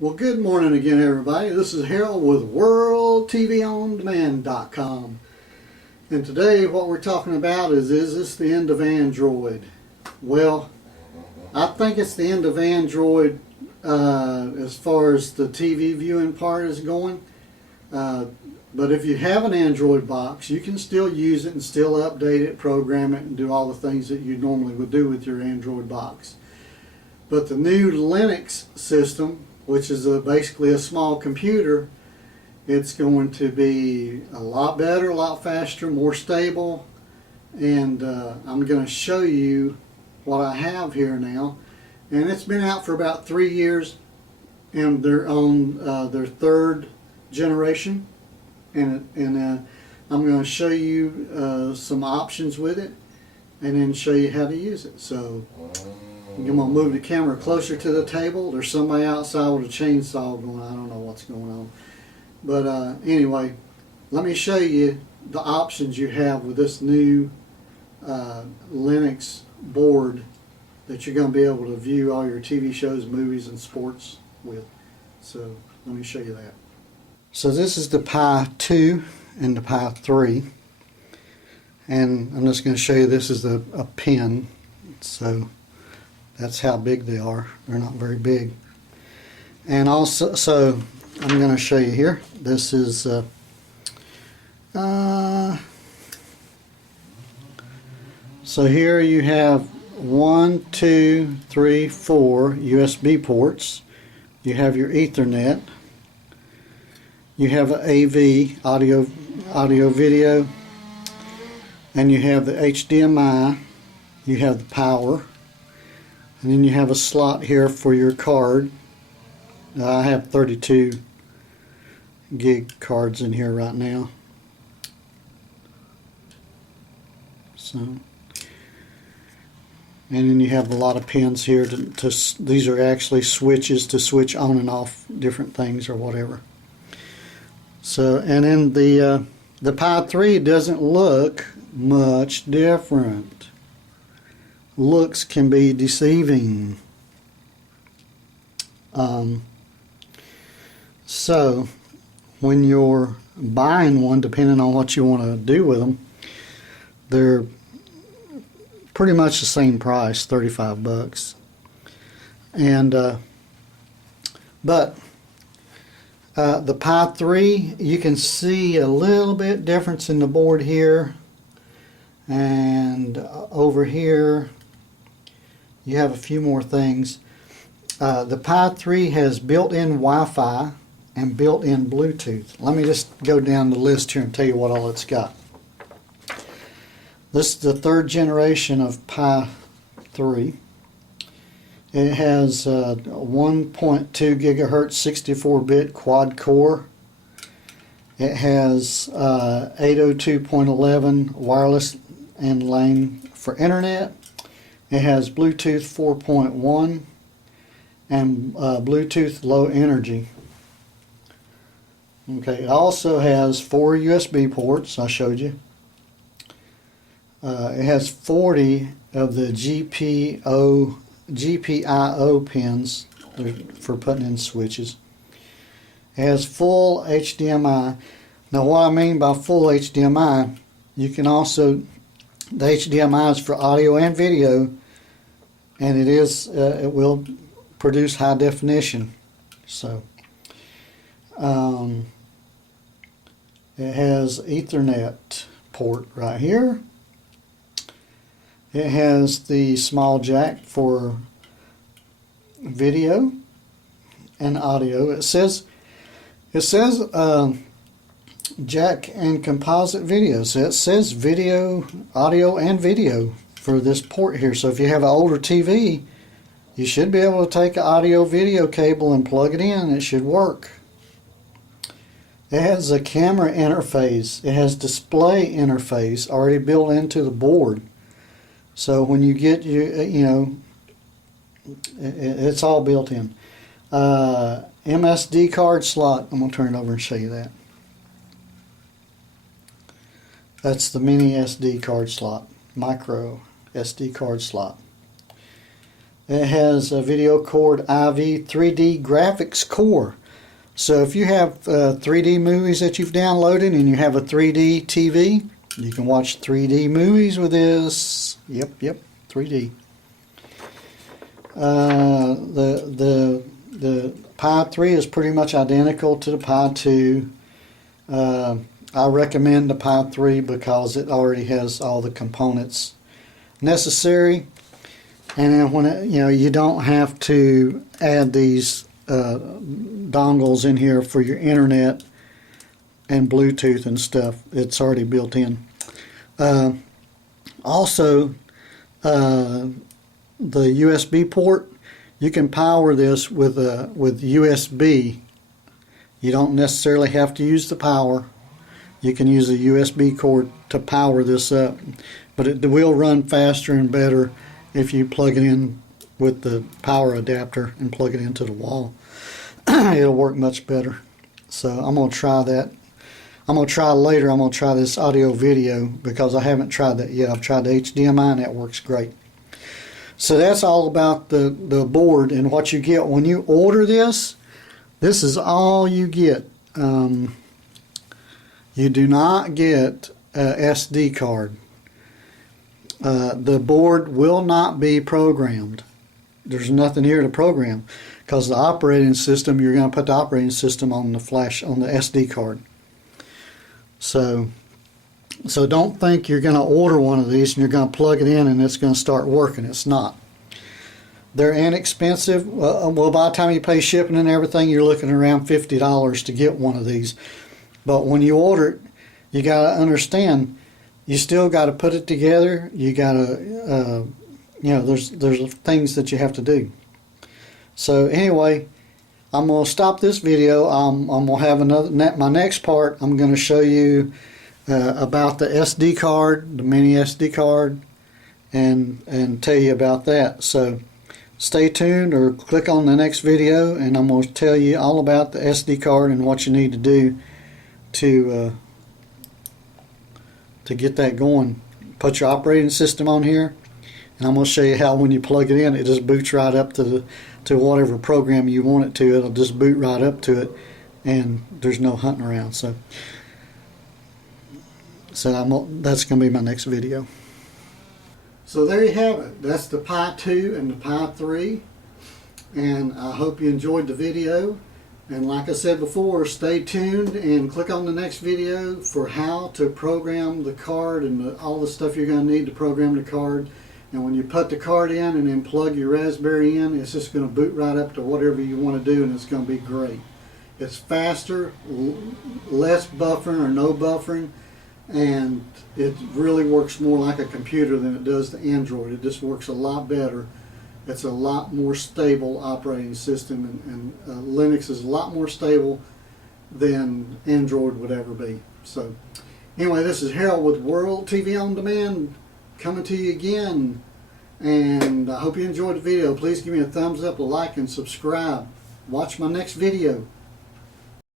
Well, good morning again, everybody. This is Harold with WorldTVOnDemand.com. And today what we're talking about is this the end of Android? Well, I think it's the end of Android as far as the TV viewing part is going. But if you have an Android box, you can still use it and still update it, program it, and do all the things that you normally would do with your Android box. But the new Linux system, which is basically a small computer, it's going to be a lot better, a lot faster, more stable. And I'm going to show you what I have here now. And it's been out for about 3 years, and they're on their third generation. And I'm going to show you some options with it, and then show you how to use it. So I'm going to move the camera closer to the table. There's somebody outside with a chainsaw going. I don't know what's going on. But anyway, let me show you the options you have with this new Linux board that you're going to be able to view all your TV shows, movies, and sports with. So let me show you that. So this is the Pi 2 and the Pi 3. And I'm just going to show you this is a pen. So that's how big they are. They're not very big. And also, so I'm going to show you here. This is so here you have 1, 2, 3, 4 USB ports. You have your Ethernet. You have an AV, audio video, and you have the HDMI. You have the power. And then you have a slot here for your card. I have 32 gig cards in here right now. So, and then you have a lot of pins here. These are actually switches to switch on and off different things or whatever. So, and then the Pi 3 doesn't look much different. Looks can be deceiving. So when you're buying one, depending on what you want to do with them, they're pretty much the same price, $35. And but the Pi 3, you can see a little bit difference in the board here, and over here you have a few more things. The Pi 3 has built-in Wi-Fi and built-in Bluetooth. Let me just go down the list here and tell you what all it's got. This is the third generation of Pi 3. It has 1.2 gigahertz 64-bit quad core. It has 802.11 wireless and LAN for internet. It has Bluetooth 4.1 and Bluetooth low energy. Okay, it also has 4 USB ports, I showed you. It has 40 of the GPIO pins for putting in switches. It has full HDMI. Now what I mean by full HDMI, you can also, the HDMI is for audio and video, and it will produce high definition. So it has Ethernet port right here. It has the small jack for video and audio. It says jack and composite video. So it says video, audio, and video for this port here. So if you have an older TV, you should be able to take an audio video cable and plug it in. It should work. It has a camera interface. It has display interface already built into the board. So when you get it's all built in. MSD card slot. I'm going to turn it over and show you that. That's the mini SD card slot, micro SD card slot. It has a video cord IV 3D graphics core. So if you have 3D movies that you've downloaded and you have a 3D TV, you can watch 3D movies with this. Yep, 3D. The Pi 3 is pretty much identical to the Pi 2. I recommend the Pi 3 because it already has all the components necessary, and then when you don't have to add these dongles in here for your internet and Bluetooth and stuff. It's already built in. Also, the USB port, you can power this with USB. You don't necessarily have to use the power. You can use a USB cord to power this up, but it will run faster and better if you plug it in with the power adapter and plug it into the wall. It'll work much better. So I'm going to try that. I'm going to try later. I'm going to try this audio video because I haven't tried that yet. I've tried the HDMI and that works great. So that's all about the board and what you get when you order this. This is all you get. You do not get a SD card. The board will not be programmed. There's nothing here to program because the operating system, you're going to put the operating system on the flash, on the SD card. So don't think you're going to order one of these and you're going to plug it in and it's going to start working. It's not. They're inexpensive. Well, by the time you pay shipping and everything, you're looking around $50 to get one of these. But when you order it, you got to understand, you still got to put it together. You got to, there's things that you have to do. So anyway, I'm going to stop this video. I'm going to have my next part. I'm going to show you about the SD card, the mini SD card, and tell you about that. So stay tuned or click on the next video, and I'm going to tell you all about the SD card and what you need to do to get that going. Put your operating system on here, and I'm going to show you how when you plug it in, it just boots right up to whatever program you want it to. It'll just boot right up to it, and there's no hunting around. So that's going to be my next video. So there you have it. That's the Pi 2 and the Pi 3, and I hope you enjoyed the video. And like I said before, stay tuned and click on the next video for how to program the card and all the stuff you're going to need to program the card. And when you put the card in and then plug your Raspberry in, it's just going to boot right up to whatever you want to do, and it's going to be great. It's faster, less buffering or no buffering, and it really works more like a computer than it does the Android. It just works a lot better. It's a lot more stable operating system, and Linux is a lot more stable than Android would ever be. So anyway, this is Harold with World TV On Demand coming to you again, and I hope you enjoyed the video. Please give me a thumbs up, a like, and subscribe. Watch my next video.